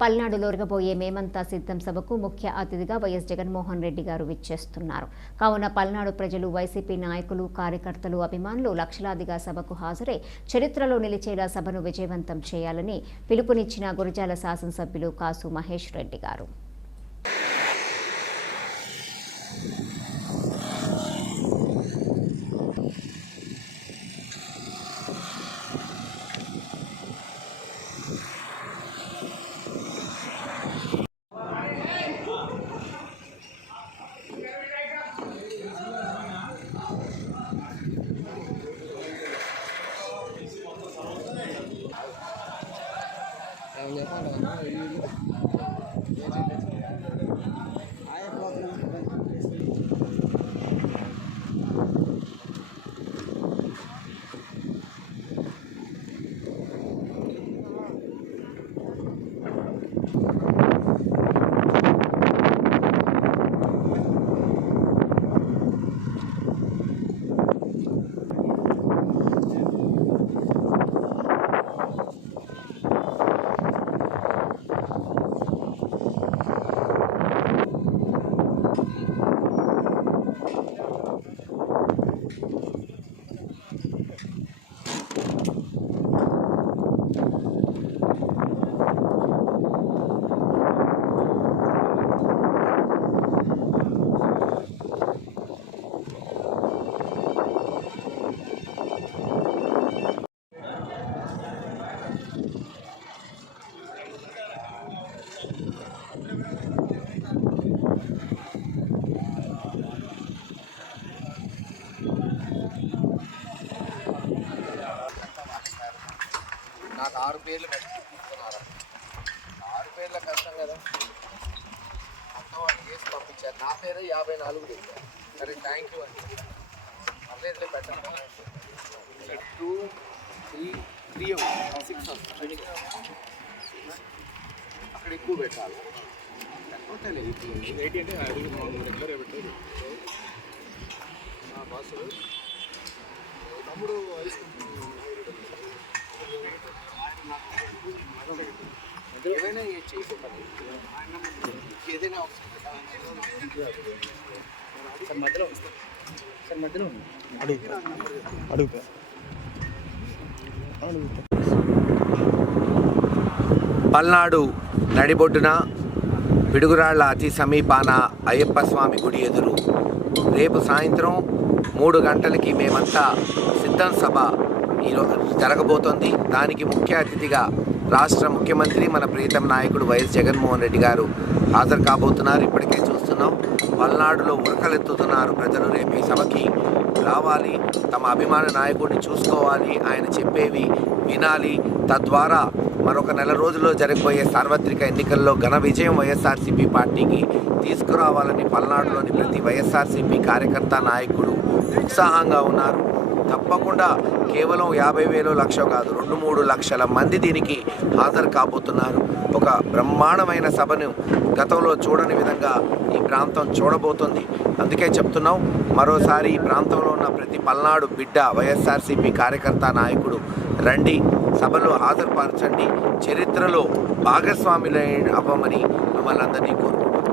పల్నాడులో జరగబోయే మేమంతా సిద్ధం సభకు ముఖ్య అతిథిగా వైఎస్ జగన్మోహన్ రెడ్డి గారు విచ్చేస్తున్నారు. కావున పల్నాడు ప్రజలు, వైసీపీ నాయకులు, కార్యకర్తలు, అభిమానులు లక్షలాదిగా సభకు హాజరై చరిత్రలో నిలిచేలా సభను విజయవంతం చేయాలని పిలుపునిచ్చిన గురజాల శాసనసభ్యులు కాసు మహేష్ రెడ్డి గారు. నాకు 6 పేర్లు తీసుకున్నారా? 6 పేర్ల కష్టం కదా, మొత్తం వాళ్ళు చేసి పంపించారు. నా పేరు 54 తెచ్చారు. సరే, థ్యాంక్ యూ అండి. అప్డేట్లో పెట్టండి. 2, 3, 6 అక్కడ ఎక్కువ పెట్టాలి. బాసు తమ్ముడు ఏదైనా చేసి ఏదైనా పల్నాడు నడిబొడ్డున పిడుగురాళ్ల అతి సమీపాన అయ్యప్ప స్వామి గుడి ఎదురు రేపు సాయంత్రం 3 గంటలకి మేమంతా సిద్ధం సభ ఈరోజు జరగబోతోంది. దానికి ముఖ్య అతిథిగా రాష్ట్ర ముఖ్యమంత్రి, మన ప్రీతం నాయకుడు వైఎస్ జగన్మోహన్ రెడ్డి గారు హాజరు కాబోతున్నారు. ఇప్పటికే చూస్తున్నాం, పల్నాడులో ఉరకలెత్తుతున్నారు ప్రజలు. రేపు ఈ సభకి రావాలి, తమ అభిమాన నాయకుడిని చూసుకోవాలి, ఆయన చెప్పేవి వినాలి. తద్వారా మరొక నెల రోజుల్లో జరగబోయే సార్వత్రిక ఎన్నికల్లో ఘన విజయం వైఎస్ఆర్సీపీ పార్టీకి తీసుకురావాలని పల్నాడులోని ప్రతి వైఎస్ఆర్సీపీ కార్యకర్త, నాయకుడు ఉత్సాహంగా ఉన్నారు. తప్పకుండా కేవలం 50,000 లక్ష కాదు, 2-3 లక్షల మంది దీనికి హాజరు కాబోతున్నారు. ఒక బ్రహ్మాండమైన సభను గతంలో చూడని విధంగా ఈ ప్రాంతం చూడబోతుంది. అందుకే చెప్తున్నాం, మరోసారి ఈ ప్రాంతంలో ఉన్న ప్రతి పల్నాడు బిడ్డ, వైఎస్ఆర్సీపీ కార్యకర్త, నాయకుడు రండి, సభలో హాజరుపరచండి, చరిత్రలో భాగస్వాములు అవ్వమని మిమ్మల్ని అందరినీ కోరుకుంటున్నాం.